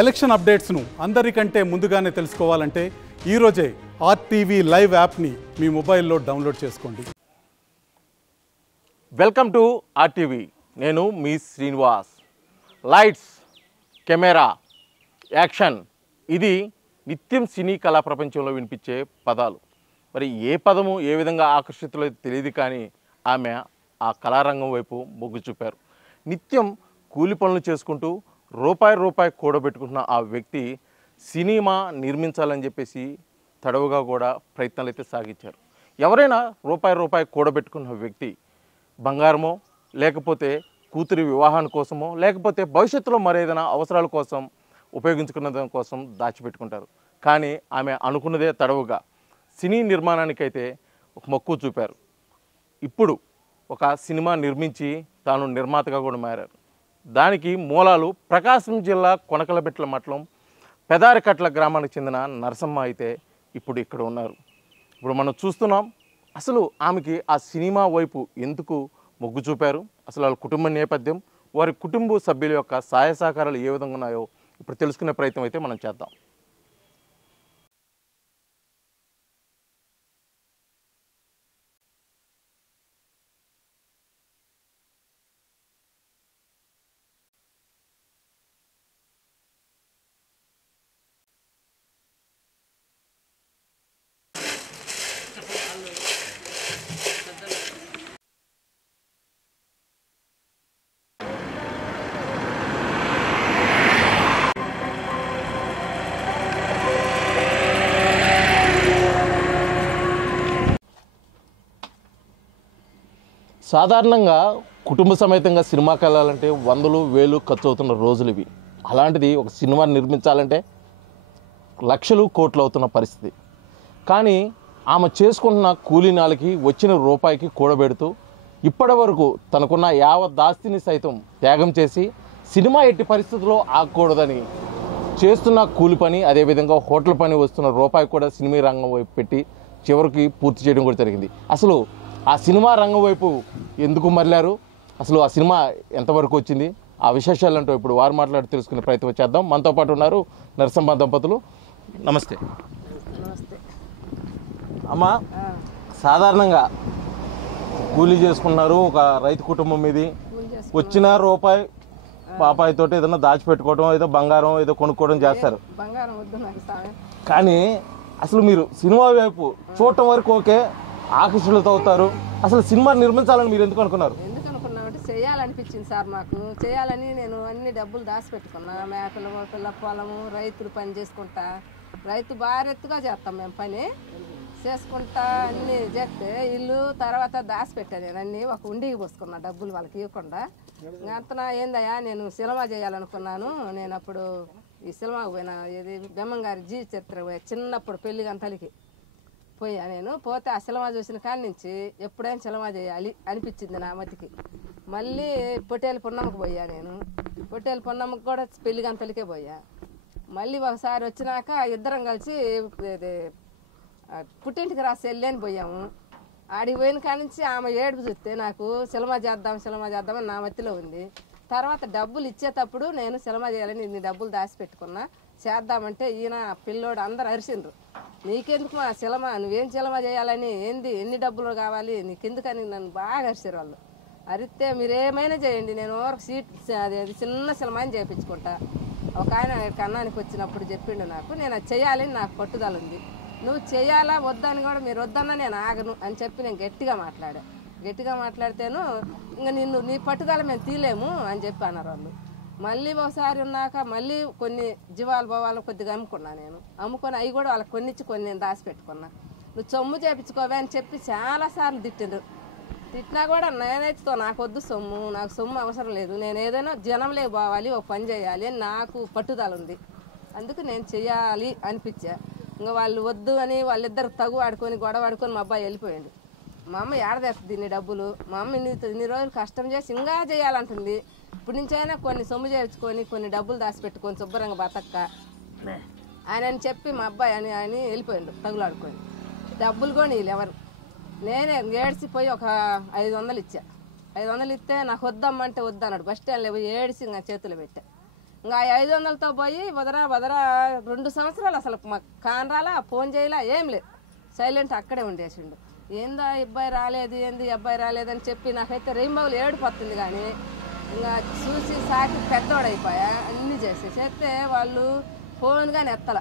Election అప్డేట్స్ను అందరికంటే ముందుగానే తెలుసుకోవాలంటే ఈరోజే ఆర్టీవీ లైవ్ యాప్ని మీ మొబైల్లో డౌన్లోడ్ చేసుకోండి. Welcome to RTV. నేను మీ శ్రీనివాస్. లైట్స్, కెమెరా, యాక్షన్, ఇది నిత్యం సినీ కళా ప్రపంచంలో వినిపించే పదాలు. మరి ఏ పదము ఏ విధంగా ఆకర్షితులో తెలియదు, కానీ ఆమె ఆ కళారంగం వైపు మొగ్గు చూపారు. నిత్యం కూలి పనులు చేసుకుంటూ రూపాయి కూడబెట్టుకుంటున్న ఆ వ్యక్తి సినిమా నిర్మించాలని చెప్పేసి తడవుగా కూడా ప్రయత్నాలు అయితే సాగించారు. ఎవరైనా రూపాయి కూడబెట్టుకున్న వ్యక్తి బంగారమో, లేకపోతే కూతురి వివాహాని కోసమో, లేకపోతే భవిష్యత్తులో మరేదైనా అవసరాల కోసం ఉపయోగించుకున్న దాని కోసం దాచిపెట్టుకుంటారు. కానీ ఆమె అనుకున్నదే తడవుగా సినీ నిర్మాణానికైతే ఒక మక్కువ చూపారు. ఇప్పుడు ఒక సినిమా నిర్మించి తాను నిర్మాతగా కూడా మారారు. దానికి మూలాలు ప్రకాశం జిల్లా కొనకలబెట్ల మండలం పెదారికట్ల గ్రామానికి చెందిన నరసమ్మ అయితే ఇప్పుడు ఇక్కడ ఉన్నారు. ఇప్పుడు మనం చూస్తున్నాం అసలు ఆమెకి ఆ సినిమా వైపు ఎందుకు మొగ్గు చూపారు, అసలు వాళ్ళ కుటుంబ నేపథ్యం, వారి కుటుంబ సభ్యుల యొక్క సహాయ సహకారాలు ఏ విధంగా ఉన్నాయో ఇప్పుడు తెలుసుకునే ప్రయత్నం అయితే మనం చేద్దాం. సాధారణంగా కుటుంబ సమేతంగా సినిమాకి వెళ్ళాలంటే వందలు వేలు ఖర్చు అవుతున్న రోజులు ఇవి. అలాంటిది ఒక సినిమా నిర్మించాలంటే లక్షలు కోట్లు అవుతున్న పరిస్థితి. కానీ ఆమె చేసుకుంటున్న కూలీ నాలకి వచ్చిన రూపాయికి కూడబెడుతూ ఇప్పటి వరకు తనకున్న యావత్ ఆస్తిని సైతం త్యాగం చేసి సినిమా ఎట్టి పరిస్థితుల్లో ఆగకూడదని చేస్తున్న కూలి పని, అదేవిధంగా హోటల్ పని వస్తున్న రూపాయి కూడా సినిమా రంగం వైపు పెట్టి చివరికి పూర్తి చేయడం కూడా జరిగింది. అసలు ఆ సినిమా రంగం వైపు ఎందుకు మరలారు, అసలు ఆ సినిమా ఎంతవరకు వచ్చింది, ఆ విశేషాలంటూ ఇప్పుడు వారు మాట్లాడి తెలుసుకునే ప్రయత్నం చేద్దాం. మనతో పాటు ఉన్నారు నరసమ్మ దంపతులు. నమస్తే. అమ్మ, సాధారణంగా కూలీ చేసుకున్నారు, ఒక రైతు కుటుంబం ఇది. వచ్చిన రూపాయి పాపాయితోటి ఏదైనా దాచిపెట్టుకోవడం, ఏదో బంగారం ఏదో కొనుక్కోవడం చేస్తారు. కానీ అసలు మీరు సినిమా వైపు చూడటం వరకు ఓకే, ఆకర్షితులతో అవుతారు. అసలు సినిమా నిర్మించాలని మీరు ఎందుకు అనుకున్నారు? ఎందుకు అనుకున్నామంటే చేయాలనిపించింది సార్. మాకు చేయాలని నేను అన్ని డబ్బులు దాచిపెట్టుకున్నా. మేకలు, పిల్ల పొలము, రైతులు పని చేసుకుంటా, రైతు భారెత్తుగా చేస్తాం మేము పని చేసుకుంటా. అన్నీ చేస్తే ఇల్లు తర్వాత దాచిపెట్టా. నేను అన్నీ ఒక ఉండికి పోసుకున్నా, డబ్బులు వాళ్ళకి ఇవ్వకుండా. అంతనా ఏందయ్యా, నేను సినిమా చేయాలనుకున్నాను. నేను అప్పుడు ఈ సినిమాకు పోయినా, ఇది బెమ్మంగారి జీ చిత్ర చిన్నప్పుడు పెళ్లి గంటలకి పోయా. నేను పోతే ఆ సినిమా చూసిన కాడి నుంచి ఎప్పుడైనా సినిమా చేయాలి అనిపించింది నా మతికి. మళ్ళీ పొట్టేలు పున్నమ్మకి పోయా. నేను పొట్టేలు పున్నమ్మకి కూడా పెళ్లి గంటలకే పోయా. మళ్ళీ ఒకసారి వచ్చినాక ఇద్దరం కలిసి పుట్టింటికి రాసి వెళ్ళని పోయాము. ఆడికి పోయిన కాడి నుంచి ఆమె ఏడుపు చూస్తే నాకు సినిమా చేద్దామని నా మతిలో ఉంది. తర్వాత డబ్బులు ఇచ్చేటప్పుడు నేను సినిమా చేయాలని ఇన్ని డబ్బులు దాచిపెట్టుకున్నా, చేద్దామంటే ఈయన పిల్లోడు అందరు అరిసిండ్రు, నీకెందుకు మా సినిమా, నువ్వేం సినిమా చేయాలని, ఎన్ని డబ్బులు కావాలి నీకెందుకని నన్ను బాగా అరిసారు వాళ్ళు. అరిస్తే మీరేమైనా చేయండి, నేను సీట్ అది చిన్న సినిమాని చేయించుకుంటా. ఒక ఆయన కన్నానికి వచ్చినప్పుడు చెప్పిండు నాకు, నేను అది చేయాలని నాకు పట్టుదల ఉంది, నువ్వు చేయాలా వద్దని కూడా మీరు వద్దన్నా నేను ఆగను అని చెప్పి నేను గట్టిగా మాట్లాడితేను ఇంకా నీ పట్టుదల మేము తీలేము అని చెప్పి అన్నారు వాళ్ళు. మళ్ళీ ఒకసారి ఉన్నాక మళ్ళీ కొన్ని జీవాలు భవాలు కొద్దిగా అమ్ముకున్నా. నేను అమ్ముకొని అవి కూడా వాళ్ళకి కొన్ని నేను దాచిపెట్టుకున్నా. నువ్వు సొమ్ము చేయించుకోవే అని చెప్పి చాలాసార్లు తిట్టిండ్రు. తిట్టినా కూడా నేనైతే నాకు వద్దు సొమ్ము, నాకు సొమ్ము అవసరం లేదు, నేను ఏదైనా జనంలోకి పోవాలి, ఒక పని చేయాలి అని నాకు పట్టుదల ఉంది. అందుకు నేను చెయ్యాలి అనిపించా. ఇంకా వాళ్ళు వద్దు అని వాళ్ళిద్దరు తగు ఆడుకొని గొడవ ఆడుకొని మా అబ్బాయి వెళ్ళిపోయాడు. మా అమ్మ ఏడదేస్తుంది ఇన్ని డబ్బులు, మా అమ్మ ఇన్ని రోజులు కష్టం చేసి ఇంకా చేయాలంటుంది. ఇప్పుడు నుంచైనా కొన్ని సొమ్ము చేయించుకొని కొన్ని డబ్బులు దాచిపెట్టుకొని శుభ్రంగా బతక్క ఆయన అని చెప్పి మా అబ్బాయి అని వెళ్ళిపోయాడు తగులాడుకొని. డబ్బులు కొని ఎవరు, నేనే ఏడ్చిపోయి ఒక 500 ఇచ్చా. 500 ఇస్తే నాకు వద్దమ్మంటే వద్దన్నాడు. బస్ స్టాండ్లో పోయి ఏడిసి ఇంకా చేతులు పెట్టా. ఇంకా 500తో పోయి వదరా 2 సంవత్సరాలు అసలు కానరాలా, ఫోన్ చేయలా, ఏం లేదు, సైలెంట్ అక్కడే ఉండేసిండు. ఏందా అబ్బాయి రాలేదు, ఏంది అబ్బాయి రాలేదని చెప్పి నాకైతే రెయిన్బోలు ఏడిపోతుంది. కానీ ఇంకా చూసి సాకి పెద్దోడైపోయా, అన్నీ చేస్తే వాళ్ళు ఫోన్ కానీ ఎత్తల.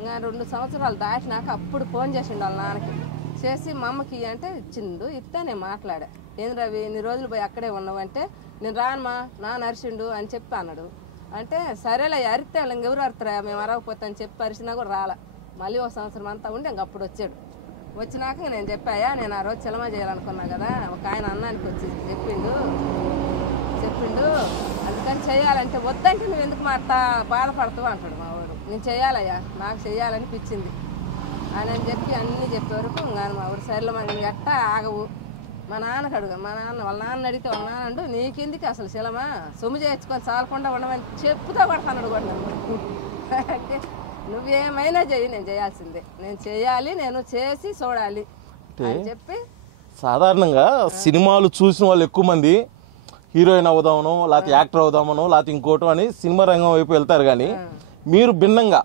ఇంకా 2 సంవత్సరాలు దాటినాక అప్పుడు ఫోన్ చేసిండు వాళ్ళ నాన్నకి. చేసి మా అమ్మకి అంటే ఇచ్చిండు. ఇస్తే నేను మాట్లాడా, ఏం రవి ఇన్ని రోజులు పోయి అక్కడే ఉన్నావంటే, నేను రానమ్మా నాన్న అరిచిండు అని చెప్పి అన్నాడు. అంటే సరేలే అరిస్తే వాళ్ళు ఇంకెవరు అరుతారా, మేము అరవకపోతే అని చెప్పి అరిచినా కూడా రాలా. మళ్ళీ 1 సంవత్సరం అంతా ఉండి ఇంక అప్పుడు వచ్చాడు. వచ్చినాక నేను చెప్పాయా, నేను ఆ రోజు సినిమా చేయాలనుకున్నా కదా, ఒక ఆయన అన్నానికి వచ్చి చెప్పిండు అందుకని చేయాలంటే వద్దంటే నువ్వు ఎందుకు బాధపడతావు అంటాడు మా వాడు. నేను చేయాలయ్యా, నాకు చేయాలనిపించింది అని చెప్పి అన్నీ చెప్పే వరకు ఇంకా మా వాడు సరేలే మరి నువ్వు ఎట్టా ఆగవు, మా నాన్నకు అడుగు, మా నాన్న వాళ్ళ నాన్న అడిగితే వాళ్ళ నాన్న అంటూ నీకెందుకు అసలు శిలమా, సొమ్ము చేయించుకొని చాలకుండా ఉండమని చెప్పుతో కొడతాడు కూడా. అంటే నువ్వేమైనా చెయ్యి, నేను చేయాల్సిందే, నేను చేయాలి, నేను చేసి చూడాలి అని చెప్పి. సాధారణంగా సినిమాలు చూసిన వాళ్ళు ఎక్కువ మంది హీరోయిన్ అవుదామనో, లేకపోతే యాక్టర్ అవుదామనో, లేకపోతే ఇంకోటో అని సినిమా రంగం వైపు వెళ్తారు. కానీ మీరు భిన్నంగా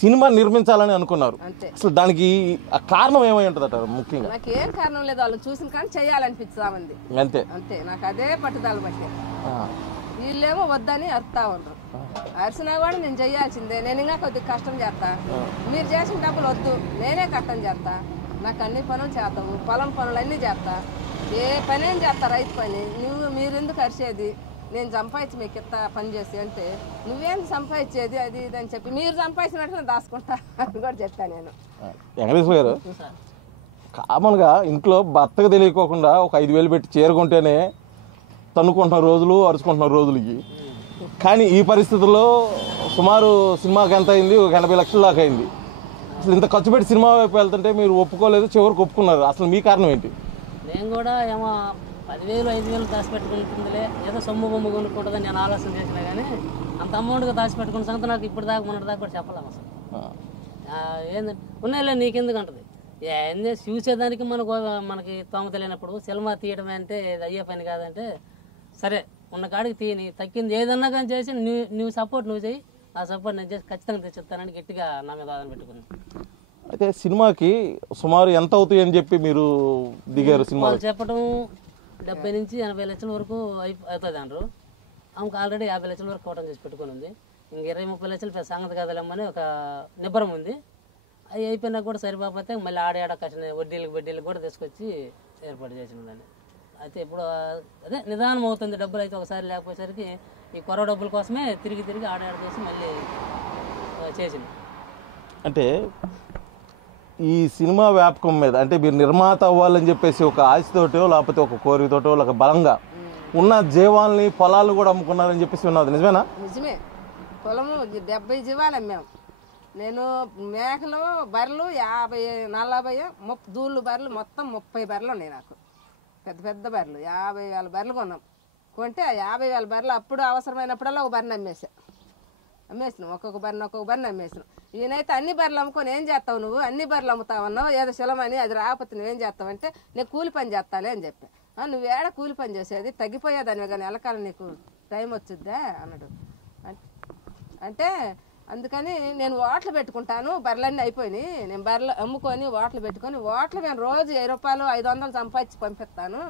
సినిమా నిర్మించాలని అనుకున్నారు. అసలు దానికి కారణం ఏమై ఉంటుందట? ముఖ్యంగా నాకు ఏం కారణం లేదు, వాళ్ళు చూసిన కానీ చేయాలనిపించామంది అంతే. నాకు అదే పట్టుదల బట్టి. వీళ్ళేమో వద్దని అరుతా ఉండరు, అరిసినా కూడా నేను చేయాల్సిందే, నేను ఇంకా కొద్దిగా కష్టం చేస్తా, మీరు చేసిన డబ్బులు వద్దు, నేనే కష్టం చేస్తా, నాకు అన్ని పనులు చేస్తావు, పొలం పనులు అన్నీ చేస్తా, ఏ పని ఏం చేస్తా, రైతు పని, మీరు ఎందుకు అరిచేది, నేను సంపాదించి మీకు ఎత్తా పని చేసి అంటే, నువ్వేం సంపాదించేది అది ఇది అని చెప్పి మీరు సంపాదించినట్టు నేను దాచుకుంటా అని కూడా చెప్తా నేను. వెంకటేశ్వర గారు, కామన్గా ఇంట్లో భర్తకు తెలియకోకుండా ఒక 5,000 పెట్టి చేరుకుంటేనే తన్నుకుంటున్న రోజులు, అరుచుకుంటున్న రోజులకి. కానీ ఈ పరిస్థితుల్లో సుమారు సినిమాకి ఎంత అయింది, ఒక 80 లక్షల దాకా అయింది. అసలు ఇంత ఖర్చు పెట్టి సినిమా వైపు వెళ్తుంటే మీరు ఒప్పుకోలేదు, చివరికి ఒప్పుకున్నారు. అసలు మీ కారణం ఏంటి? నేను కూడా ఏమో 10,000 5,000 దాచిపెట్టుకుంటుందిలే, ఏదో సొమ్ము బొమ్ము కొనుక్కుంటుందని నేను ఆలోచన చేసినా. కానీ అంత అమౌంట్గా దాచిపెట్టుకున్న సంగతి నాకు ఇప్పుడు దాకా మొన్నటి దాకా కూడా చెప్పలేము. అసలు ఏంటంటే ఉన్నాయిలే నీకెందుకు అంటది. ఏంది చూసేదానికి మనకి తోమ తెలియనప్పుడు సినిమా తీయడమే అంటే అయ్యే పని కాదంటే, సరే ఉన్న కాడికి తీయని, తక్కింది ఏదన్నా కానీ చేసి నువ్వు సపోర్ట్ నువ్వు చేయి, ఆ సపోర్ట్ నేను చేసి ఖచ్చితంగా తెచ్చిస్తానని గట్టిగా నా మీద వాదన పెట్టుకున్నాను. అయితే సినిమాకి సుమారు ఎంత అవుతాయి అని చెప్పి మీరు దిగారు? సినిమా చెప్పడం 70 నుంచి 80 లక్షల వరకు అవుతుంది అంటారు. ఆమెకు ఆల్రెడీ 50 లక్షల వరకు కోటం చేసి పెట్టుకుని ఉంది. ఇంక 20-30 లక్షలు సంగతి కదలేమని ఒక నిబ్బరం ఉంది. అవి అయిపోయినా కూడా సరిపోతే మళ్ళీ ఆడ కష్ట వడ్డీలకు కూడా తీసుకొచ్చి ఏర్పాటు చేసి ఉండండి. అయితే ఇప్పుడు అదే నిదానం అవుతుంది. డబ్బులు అయితే ఒకసారి లేకపోయేసరికి ఈ కొరవ డబ్బుల కోసమే తిరిగి ఆడ చేసి మళ్ళీ చేసింది. అంటే ఈ సినిమా వ్యాపకం మీద అంటే మీరు నిర్మాత అవ్వాలని చెప్పేసి ఒక ఆశతోటో, లేకపోతే ఒక కోరికతోటో, లేక బలంగా ఉన్న జీవాల్ని, పొలాలు కూడా అమ్ముకున్నారని చెప్పేసి ఉన్నది నిజమేనా? నిజమే. పొలము 70 జీవాలు అమ్మాము. నేను మేకలు బర్రెలు 50-40 దూళ్ళు బర్రెలు మొత్తం 30 బర్రెలు ఉన్నాయి నాకు. పెద్ద బర్రెలు 50,000 బర్రెలు కొన్నాం. కొంటే 50,000 బర్రెలు అప్పుడు అవసరమైనప్పుడల్లా ఒక బర్రెని అమ్మేసినాం. ఒక్కొక్క బర్రెని అమ్మేసినాం. ఈయనైతే అన్ని బర్రెలు అమ్ముకొని ఏం చేస్తావు నువ్వు, అన్ని బర్రెలు అమ్ముతావు అన్నావు, ఏదో శిలమని అది రాకపోతే నువ్వేం చేస్తావంటే, నేను కూలి పని చేస్తాలే అని చెప్పా. నువ్వేడ కూలి పని చేసేది, తగ్గిపోయేదానివి కానీ ఎలకాలం నీకు టైం వచ్చిద్దా అన్నాడు. అంటే అందుకని నేను ఓట్లు పెట్టుకుంటాను, బర్రెలన్నీ అయిపోయినాయి, నేను బర్రెలు అమ్ముకొని ఓట్లు పెట్టుకొని మేము రోజు 10 రూపాయలు 500 సంపాదించి పంపిస్తాను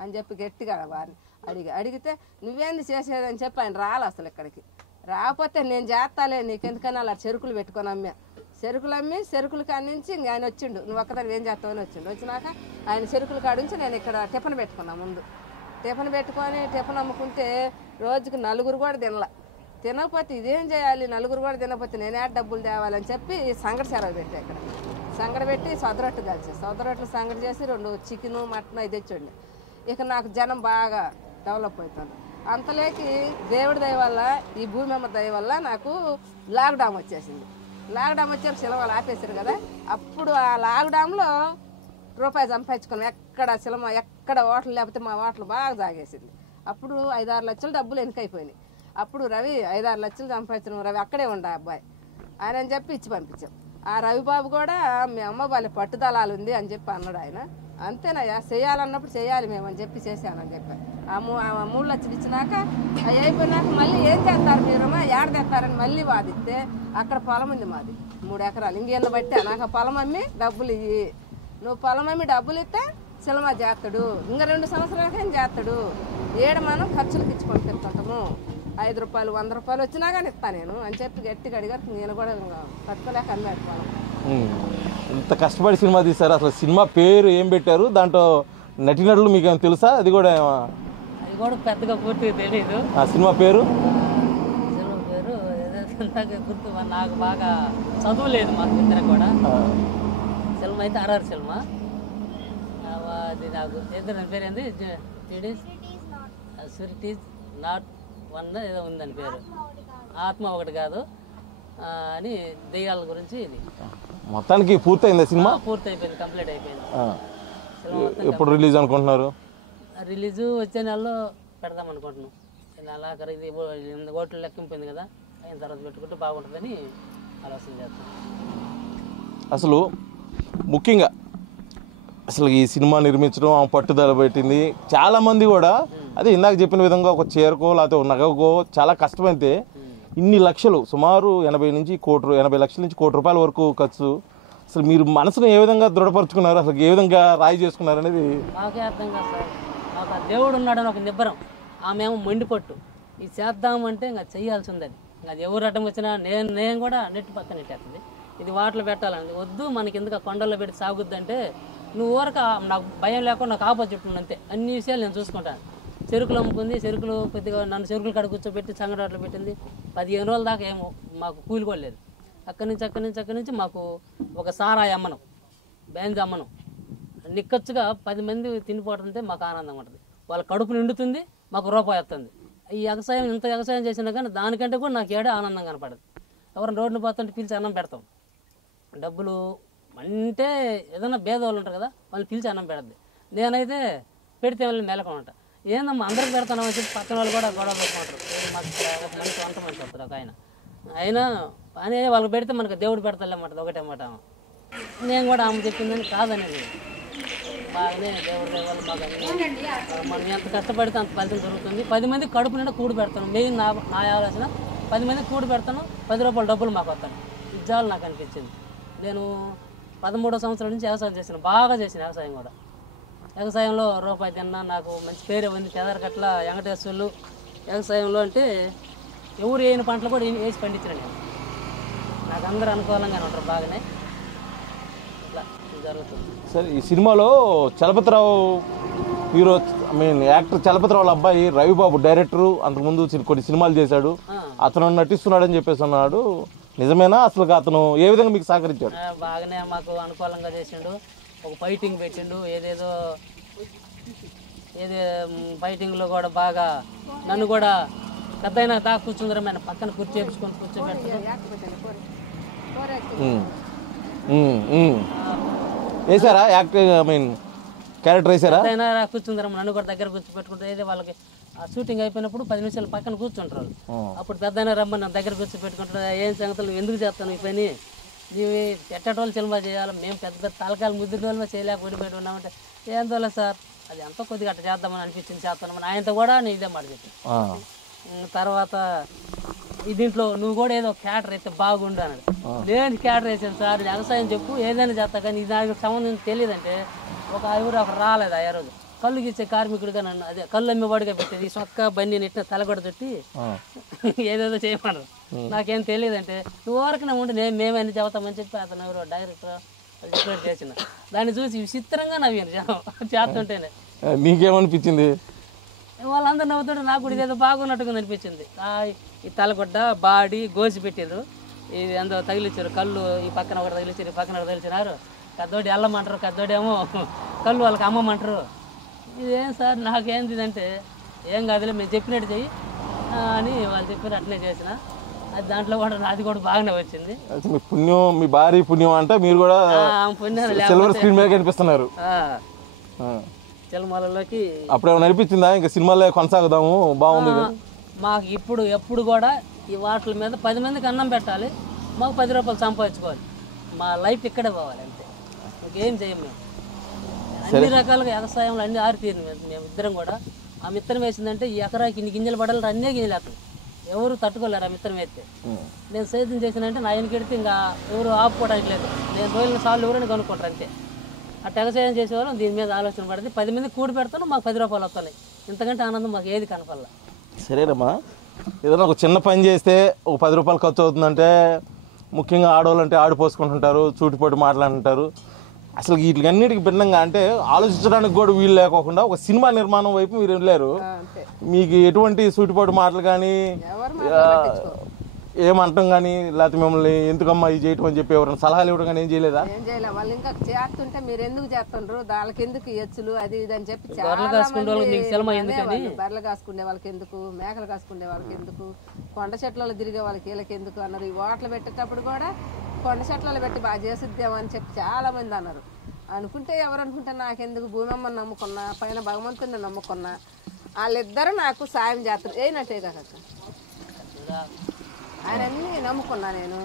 అని చెప్పి గట్టిగా వారిని అడిగితే నువ్వేంది చేసేదని చెప్పి ఆయన రాలి అసలు ఇక్కడికి. రాకపోతే నేను చేస్తాలే నీకెందుకని అలా చెరుకులు పెట్టుకొని అమ్మి చెరుకులు కాడి నుంచి ఇంక ఆయన వచ్చిండు, నువ్వు ఒక్కదాన్ని ఏం చేస్తావని వచ్చిండు. వచ్చినాక ఆయన చెరుకుల కాడి నుంచి నేను ఇక్కడ టిఫిన్ పెట్టుకున్నా. ముందు టిఫిన్ పెట్టుకొని టిఫిన్ అమ్ముకుంటే రోజుకి 4 కూడా తినకపోతే ఇదేం చేయాలి, 4 కూడా తినకపోతే నేనే డబ్బులు తేవాలని చెప్పి సంగటి సెరవు పెట్టి ఇక్కడ సంగటి పెట్టి సొదరొట్టు సొదరొట్లు సంగటి చేసి 2 చికెను మటన్ అది తెచ్చండి. ఇక నాకు జనం బాగా డెవలప్ అవుతుంది. అంతలోకి దేవుడి దయ వల్ల, ఈ భూమి అమ్మ దయ వల్ల నాకు లాక్డౌన్ వచ్చేసింది. లాక్డౌన్ వచ్చేప్పుడు సినిమాలు ఆపేశారు కదా, అప్పుడు ఆ లాక్డౌన్లో రూపాయి సంపాదించుకున్నాం. ఎక్కడ ఓట్లు లేకపోతే మా ఓట్లు బాగా సాగేసింది. అప్పుడు 5-6 లక్షల డబ్బులు వెనుకైపోయినాయి. అప్పుడు రవి 5-6 లక్షలు సంపాదించడం, రవి అక్కడే ఉండే అబ్బాయి ఆయన అని చెప్పి ఇచ్చి పంపించాం. ఆ రవిబాబు కూడా మీ అమ్మ వాళ్ళ పట్టుదలాలు ఉంది అని చెప్పి అన్నాడు ఆయన. అంతేనయ్యా, చేయాలన్నప్పుడు చేయాలి మేము అని చెప్పి చేశానని చెప్పి ఆ 3 లక్షలు ఇచ్చినాక అవి అయిపోయినాక మళ్ళీ ఏం చేస్తారు మీరు ఏడ తెస్తారని మళ్ళీ వాదిస్తే అక్కడ పొలం ఉంది మాది 3 ఎకరాలు. ఇంకేళ్ళ బట్టి నాకు పొలం అమ్మి డబ్బులు ఇయ్యి, నువ్వు పొలం అమ్మి డబ్బులు ఇస్తే సినిమా చేస్తాడు, ఇంకా 2 సంవత్సరాలకేం చేస్తాడు, ఏడ మనం ఖర్చులకు ఇచ్చుకొని తింటాము, 5 రూపాయలు 100 రూపాయలు వచ్చినా కానీ ఇస్తాను నేను అని చెప్పి గట్టిగా అడిగారు. నేను కూడా తట్టుకోలేక అమ్మాడు పొలం. ఇంత కష్టపడి సినిమా తీశారు, అసలు సినిమా పేరు ఏం పెట్టారు, దాంట్లో నటినట్లు మీకు ఏమైనా తెలుసా? అది కూడా పెద్దగా పూర్తిగా తెలియదు. ఆ సినిమా పేరు గుర్తు, నాకు బాగా చదువు లేదు మాకు ఇద్దరు కూడా. సినిమా అయితే ఆర్ఆర్ సినిమా, అది నాకు ఇద్దరు పేరు ఏంది, స్యూరిటీస్ నాట్ వన్ ఏదో ఉందని పేరు, ఆత్మ ఒకటి కాదు అని దెయ్యాల గురించి. ఇది మొత్తానికి పూర్తయిందా సినిమా? పూర్తి అయిపోయింది, కంప్లీట్ అయిపోయింది. ఎప్పుడు రిలీజ్ అనుకుంటున్నారు? రిలీజ్ వచ్చే నెలలో పెడదాం అనుకుంటున్నాం. నెలాఖరు ఇది ఓట్లు లెక్కింపోయింది కదా, అయిన తర్వాత పెట్టుకుంటే బాగుంటుందని ఆలోచన చేస్తాం. అసలు ముఖ్యంగా అసలు ఈ సినిమా నిర్మించడం ఆమె పట్టుదల పెట్టింది. చాలామంది కూడా అదే ఇందాక చెప్పిన విధంగా ఒక చీరకో లేకపోతే ఒక నగకో చాలా కష్టమైతే ఇన్ని లక్షలు, సుమారు 80 లక్షల నుంచి ₹1 కోటి వరకు ఖర్చు. అసలు మీరు మనసును ఏ విధంగా దృఢపరుచుకున్నారు, అసలు ఏ విధంగా రాయి చేసుకున్నారు అనేది మాకే అర్థం కాదు సార్. మాకు ఆ దేవుడు ఉన్నాడని ఒక నిబ్బరం, ఆమెమో మొండిపట్టు, ఇది చేద్దామంటే ఇంకా చెయ్యాల్సింది. అది ఎవరు అడ్డం వచ్చినా నేను కూడా నెట్ పక్కన నెట్టేస్తుంది. ఇది వాటిలో పెట్టాలని వద్దు, మనకి ఎందుకు కొండల్లో పెట్టి సాగుద్ది అంటే నువ్వు ఊరక నాకు భయం లేకుండా నాకు ఆపోజిట్ అంతే, అన్ని విషయాలు నేను చూసుకుంటాను. చెరుకులు అమ్ముకుంది, చెరుకులు కొద్దిగా నన్ను చెరుకుల కాడ కూర్చోబెట్టి సంగడాట్లు పెట్టింది. 15 రోజుల దాకా ఏమో మాకు కూలి కూడా లేదు. అక్కడి నుంచి మాకు ఒక సారాయి అమ్మనం, బెంజ్ అమ్మనం, నిక్కచ్చుగా 10 మంది తినిపోతుంటే మాకు ఆనందం ఉంటుంది. వాళ్ళ కడుపు నిండుతుంది, మాకు రూపాయి వస్తుంది. ఈ వ్యవసాయం ఇంత వ్యవసాయం చేసినా కానీ దానికంటే కూడా నాకు ఏడే ఆనందం కనపడదు. ఎవరైనా రోడ్డుని పోతుంటే పిలిచి అన్నం పెడతాం. డబ్బులు అంటే ఏదైనా భేదవాళ్ళు ఉంటారు కదా, వాళ్ళు పిలిచి అన్నం పెడద్ది. నేనైతే పెడితే వాళ్ళని నెలకొని ఉంటా. ఏందమ్మా అందరికి పెడతాను అని చెప్పి పక్కన వాళ్ళు కూడా గొడవ పెట్టుకుంటారు. మాకు మంచి వంట మంచి వస్తారు ఒక ఆయన. అయినా అని వాళ్ళకి పెడితే మనకు దేవుడు పెడతాలేమంటది ఒకటే మాట. నేను కూడా ఆమె చెప్పిందని కాదనేది. బాగానే దేవుడు వాళ్ళు మాకు మనం ఎంత కష్టపడితే అంత ఫలితం జరుగుతుంది. 10 మంది కడుపు నిండా కూడి పెడతాను. మెయిన్ నా ఆలోచన 10 మంది కూడి పెడతాను, 10 రూపాయలు డబ్బులు మాకు వస్తాను. ఇది చాలు నాకు అనిపించింది. నేను 13వ సంవత్సరం నుంచి వ్యవసాయం చేసిన, బాగా చేసిన వ్యవసాయం కూడా. వ్యవసాయంలో రూపాయి తిన్నా నాకు మంచి పేరే ఉంది. పెదరకట్ల వెంకటేశ్వర్లు వ్యవసాయంలో అంటే ఎవరు వేయని పంటలు కూడా వేసి పండించిన నేను. నాకు అందరూ అనుకూలంగానే ఉంటారు, బాగానే ఇట్లా జరుగుతుంది. సరే, ఈ సినిమాలో చలపతిరావు హీరో, యాక్టర్ చలపతిరావు వాళ్ళ అబ్బాయి రవిబాబు డైరెక్టరు, అంతకుముందు కొన్ని సినిమాలు చేశాడు, అతను నటిస్తున్నాడని చెప్పేసి అన్నాడు. నిజమేనా? అసలు అతను ఏ విధంగా మీకు సహకరించాడు? బాగానే మాకు అనుకూలంగా చేసిండు. ఒక ఫైటింగ్ పెట్టిండు, ఏదేదో ఫైటింగ్లో కూడా బాగా నన్ను కూడా పెద్ద అయినా దాకా కూర్చుందరం ఆయన పక్కన కుర్చీ వేసుకొని కూర్చోబెట్టాడు. వేసారా క్యారెక్టర్ వేసారా? అయినా కూర్చుందరం నన్ను కూడా దగ్గర కూర్చోబెట్టుకుంటే ఏదో వాళ్ళకి షూటింగ్ అయిపోయినప్పుడు 10 నిమిషాలు పక్కన కూర్చుంటారు. అప్పుడు పెద్ద అయినా రమ్మని నా దగ్గర కూర్చోబెట్టుకుంటారు. ఏం సంగతులు ఎందుకు చేస్తాను ఈ పని, నీవు ఎట్టేటోళ్ళు సినిమా చేయాలి, మేము పెద్ద పెద్ద తలకాయలు ముద్దుల వల్ల చేయలేక ఓడిపోయి ఉన్నామంటే ఏం తోలే సార్, అది ఎంతో కొద్దిగా అట్ట చేద్దామని అనిపించింది, చేస్తాను. ఆయనతో కూడా నేను ఇదే మాట చెప్పాను. తర్వాత దీంట్లో నువ్వు కూడా ఏదో క్యాటర్ అయితే బాగుండు అన్నాడు. నేను క్యాటర్ వేసాను సార్, వ్యవసాయం చెప్పు ఏదైనా చేస్తా, కానీ దానికి సంబంధం తెలియదంటే ఒక ఎవరు అక్కడ రాలేదు. ఆ రోజు కళ్ళు గీసే కార్మికుడిగా నన్ను అదే కళ్ళు అమ్మేవాడిగా పెట్టేది, సొక్క బండి నెట్టిన తలగొడ చుట్టి ఏదేదో చేయమన్నారు. నాకేం తెలియదంటే నువ్వు వరకునే ఉండి మేమైనా చెబుతామని చెప్పి అతను ఎవరో డైరెక్టర్ డిక్లేర్ చేసిన దాన్ని చూసి విచిత్రంగా నవ్వాను చేస్తుంటేనే. నీకేమనిపించింది? వాళ్ళందరూ నవ్వుతుంటే నాకు కూడా ఇదేదో బాగున్నట్టుగా అనిపించింది. ఈ తలగొడ్డ బాడీ గోసి పెట్టారు, ఇది ఎంతో తగిలిచ్చారు, కళ్ళు ఈ పక్కన ఒకటి తగిలిచ్చారు, ఈ పక్కన ఒకటి తగిలిచినారు. పెద్దోడి అల్లమంటారు, పెద్దోడేమో కళ్ళు వాళ్ళకి అమ్మమంటారు. ఇదేం సార్ నాకేంది ఇదంటే ఏం కాదులే మేము చెప్పినట్టు చెయ్యి అని వాళ్ళు చెప్పారు, అట్నే చేసిన. అది దాంట్లో కూడా నాది కూడా బాగానే వచ్చింది. మీ పుణ్యం, మీ భారీ పుణ్యం అంటే మీరు కూడా సిల్వర్ స్క్రీన్ మీద కనిపిస్తున్నారు సినిమాలలోకి. అప్పుడు ఏమైనా అనిపించిందా ఇంకా సినిమాలో కొనసాగుదాము బాగుంది? మాకు ఎప్పుడు కూడా ఈ వాటిల మీద 10 మందికి అన్నం పెట్టాలి, మాకు 10 రూపాయలు సంపాదించుకోవాలి. మా లైఫ్ ఇక్కడే పోవాలి అంతే, ఇంకేం చేయం మేము. అన్ని రకాలుగా వ్యవసాయంలో అన్ని ఆరితీరు మేము ఇద్దరం కూడా. ఆ మిత్రం వేసిందంటే ఈ ఎకరాకి ఇన్ని గింజలు పడాలి, అన్నీ గింజలు వేస్తాం, ఎవరు తట్టుకోలేరు ఆ మిత్రం వేస్తే. నేను సేద్యం చేసినంటే నా ఆయనకెడితే ఇంకా ఎవరు ఆపుకోవడానికి లేదు, నేను రోజుల సార్లు ఎవరైనా కనుక్కుంటారు అంతే. ఆ తెగసేయం చేసేవాళ్ళం దీని మీద ఆలోచన పడింది. 10 మంది కూడి పెడతాను, మాకు 10 రూపాయలు వస్తున్నాయి. ఇంతకంటే ఆనందం మాకు ఏది కనపడాల. సరేనమ్మా, ఏదైనా ఒక చిన్న పని చేస్తే ఒక 10 రూపాయలు ఖర్చు అవుతుందంటే ముఖ్యంగా ఆడవాళ్ళు అంటే ఆడిపోసుకుంటుంటారు, చూటిపోటు మాట్లాడుతుంటారు. అసలు వీటికన్నిటికి భిన్నంగా అంటే ఆలోచించడానికి కూడా వీలు లేకోకుండా ఒక సినిమా నిర్మాణం వైపు మీరు వెళ్ళారు. మీకు ఎటువంటి సూటిపోటు మాటలు కానీ ఏమంటాం కానీ లేకపోతే మిమ్మల్ని ఎందుకమ్మా ఇది చేయటం అని చెప్పి ఎవరైనా సలహాలు ఇవ్వడం కానీ ఏం చేయలేదా? ఏం చేయలే. వాళ్ళు ఇంకా చేస్తుంటే మీరు ఎందుకు చేస్తుండ్రు, వాళ్ళకి ఎందుకు ఎచ్చులు అది ఇది అని చెప్పి బర్రెలు కాసుకునే వాళ్ళకి ఎందుకు, మేకలు కాసుకునే వాళ్ళకి ఎందుకు, కొండ చెట్లలో తిరిగే వాళ్ళకి వీళ్ళకి ఎందుకు అన్నారు. ఈ ఓట్లు పెట్టేటప్పుడు కూడా కొండ చెట్లలో పెట్టి బాగా చేసిద్దామని అని చెప్పి చాలా మంది అన్నారు. అనుకుంటే ఎవరు అనుకుంటే నాకెందుకు, భూమమ్మని నమ్ముకున్నా, పైన భగవంతుని నమ్ముకున్నా, వాళ్ళిద్దరూ నాకు సాయం చేస్తారు. ఏనట్టే కదా ఆయనన్నీ నమ్ముకున్నా నేను.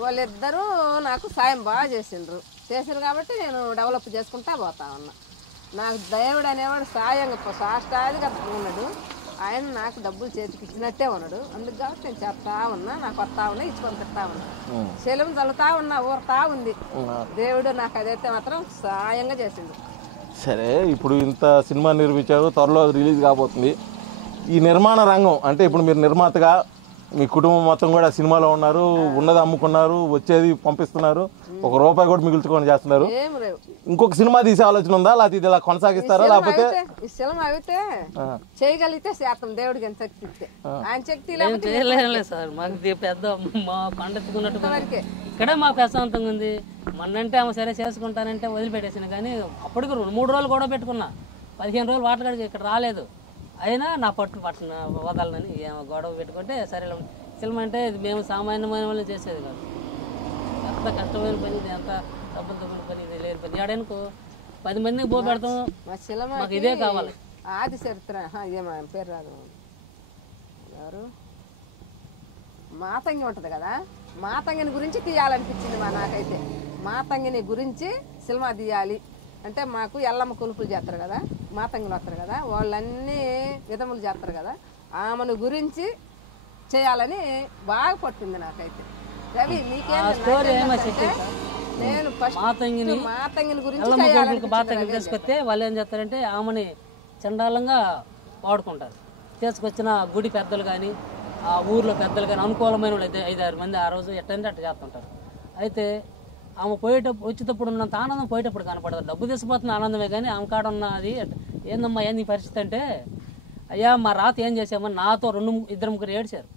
వాళ్ళిద్దరూ నాకు సాయం బాగా చేసిండ్రు కాబట్టి నేను డెవలప్ చేసుకుంటా పోతా ఉన్నా. నాకు దేవుడు అనేవాడు సాయంగా సాష్టాదిగా ఉన్నాడు. ఆయన నాకు డబ్బులు చేతికి ఇచ్చినట్టే ఉన్నాడు. అందుకు కాబట్టి నేను చెప్తా ఉన్నా, నాకు వస్తా ఉన్నా, ఇచ్చుకొని తిట్టా ఉన్నా, శలం చల్లుతా ఉన్నా, ఊరుతా ఉంది. దేవుడు నాకు అదైతే మాత్రం సాయంగా చేసిండు. సరే, ఇప్పుడు ఇంత సినిమా నిర్మించారు, త్వరలో రిలీజ్ కాబోతుంది. ఈ నిర్మాణ రంగం అంటే ఇప్పుడు మీరు నిర్మాతగా మీ కుటుంబం మొత్తం కూడా సినిమాలో ఉన్నారు, ఉన్నది అమ్ముకున్నారు, వచ్చేది పంపిస్తున్నారు, ఒక రూపాయి కూడా మిగుల్చుకొని చేస్తున్నారు. ఇంకొక సినిమా తీసే ఆలోచన ఉందా, లేకపోతే ఇది ఇలా కొనసాగిస్తారా? లేకపోతే ఈ సినిమా అయితే చేయగలిగితే శాతం దేవుడికి ఎంత శక్తి ఇస్తే ఆయన శక్తి చేయలేదు సార్. మాకు పెద్ద మా పండెత్తుకున్నట్టు ఇక్కడే మాకు ప్రశాంతంగా ఉంది. మొన్నంటే ఆమె సరే చేసుకుంటానంటే వదిలిపెట్టేసిన, కానీ అప్పటికి 3 రోజులు గొడవ పెట్టుకున్నా, 15 రోజులు వాటగాడికి ఇక్కడ రాలేదు. అయినా నా పట్టున వదలనని గొడవ పెట్టుకుంటే సరే. సినిమా అంటే ఇది మేము సామాన్యమైన వాళ్ళు చేసేది కాదు, ఎంత కష్టమైన పని, ఎంత డబ్బులు పని, ఇది లేని పని. ఏడనుకో 10 మందికి పో పెడతాం, మాకు ఇదే కావాలి. ఆది చరిత్ర ఏమో పేరు రాదు, ఎవరు మాతంగి ఉంటుంది కదా, మాతంగిని గురించి తీయాలనిపించింది నాకైతే. మాతంగిని గురించి సినిమా తీయాలి అంటే మాకు ఎల్లమ్మ కొలుపులు చేస్తారు కదా, మాతంగిలు వస్తారు కదా, వాళ్ళన్నీ విధములు చేస్తారు కదా, ఆమెను గురించి చేయాలని బాగా పట్టింది నాకైతే. రవి మీకేంటే నేను మాతంగిని గురించి తీసుకొస్తే వాళ్ళు ఏం చేస్తారంటే ఆమెని చండాలంగా వాడుకుంటారు. తీసుకొచ్చిన గుడి పెద్దలు కానీ ఆ ఊర్లో పెద్దలు కానీ అనుకూలమైన వాళ్ళు 5-6 మంది ఆ రోజు ఎట్టంటే అట్ట చేస్తుంటారు. అయితే ఆమె వచ్చేటప్పుడు ఉన్నంత ఆనందం పోయేటప్పుడు కనపడదు. డబ్బు తీసుకుపోతున్న ఆనందమే కానీ ఆమె కాడ ఉన్న అది ఏందమ్మా ఏంది పరిస్థితి అంటే, అయ్యా మా రాత ఏం చేసామని నాతో 2-3 ఏడ్చారు.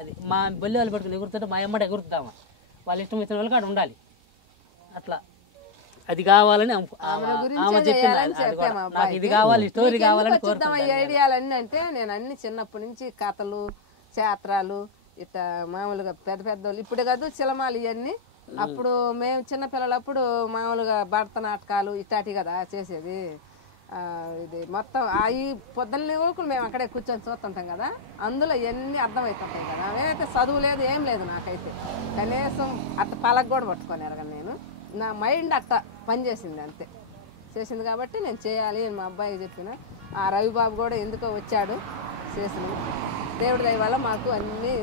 అది మా బల్లి వాళ్ళు పెట్టుకుని ఎగురుతుంటే మా అమ్మడి ఎగురుతామా, వాళ్ళ ఇష్టం ఇచ్చిన వాళ్ళకి అక్కడ ఉండాలి. అట్లా అది కావాలని ఆమె చెప్పింది, నాకు ఇది కావాలి, స్టోరీ కావాలని ఐడియాలన్నీ. అంటే నేను అన్ని చిన్నప్పటి నుంచి కథలు, శాస్త్రాలు ఇట్లా మామూలుగా పెద్దోళ్ళు ఇప్పుడు కాదు సినిమాలు ఇవన్నీ. అప్పుడు మేము చిన్నపిల్లలప్పుడు మామూలుగా భరతనాటకాలు ఇట్లాంటి కదా చేసేది. ఇది మొత్తం ఈ పొద్దున్న ఊరుకుని మేము అక్కడే కూర్చొని చూస్తుంటాం కదా, అందులో ఎన్ని అర్థమవుతుంటాయి కదా. మేమైతే చదువు లేదు ఏం లేదు నాకైతే, కనీసం అట్ట పలక కూడా పట్టుకోలేరు కానీ నేను, నా మైండ్ అట్ట పనిచేసింది అంతే. చేసింది కాబట్టి నేను చేయాలి అని మా అబ్బాయికి చెప్పిన. ఆ రవిబాబు కూడా ఎందుకో వచ్చాడు, చేసిన దేవుడి దయ వల్ల మాకు అన్నీ.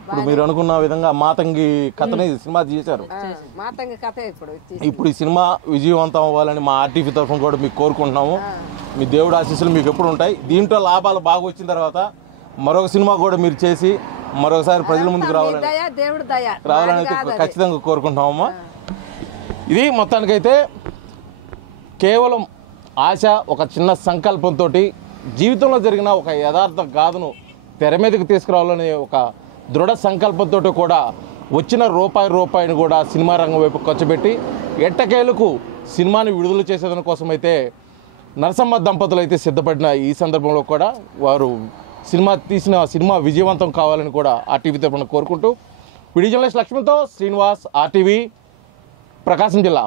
ఇప్పుడు మీరు అనుకున్న విధంగా మాతంగి కథని సినిమా చేశారు. మాతంగి కథ ఇప్పుడు ఈ సినిమా విజయవంతం అవ్వాలని మా ఆర్టీవీ తరఫున కూడా మీకు కోరుకుంటున్నాము. మీ దేవుడి ఆశీస్సులు మీకు ఎప్పుడు ఉంటాయి. దీంట్లో లాభాలు బాగా వచ్చిన తర్వాత మరొక సినిమా కూడా మీరు చేసి మరొకసారి ప్రజల ముందుకు రావాలని ఖచ్చితంగా కోరుకుంటున్నామమ్మా. ఇది మొత్తానికైతే కేవలం ఆశ, ఒక చిన్న సంకల్పంతో జీవితంలో జరిగిన ఒక యథార్థ గాథను తెర మీదకి తీసుకురావాలనే ఒక దృఢ సంకల్పంతో కూడా వచ్చిన రూపాయిని కూడా సినిమా రంగం వైపు ఖర్చు పెట్టి ఎట్టకేలకు సినిమాని విడుదల చేసేదాని కోసం అయితే నరసమ్మ దంపతులు అయితే సిద్ధపడిన ఈ సందర్భంలో కూడా వారు సినిమా విజయవంతం కావాలని కూడా ఆర్టీవీ తరపున కోరుకుంటూ, వీడియో జర్నలిస్ట్ లక్ష్మణ్తో శ్రీనివాస్, ఆర్టీవీ, ప్రకాశం జిల్లా.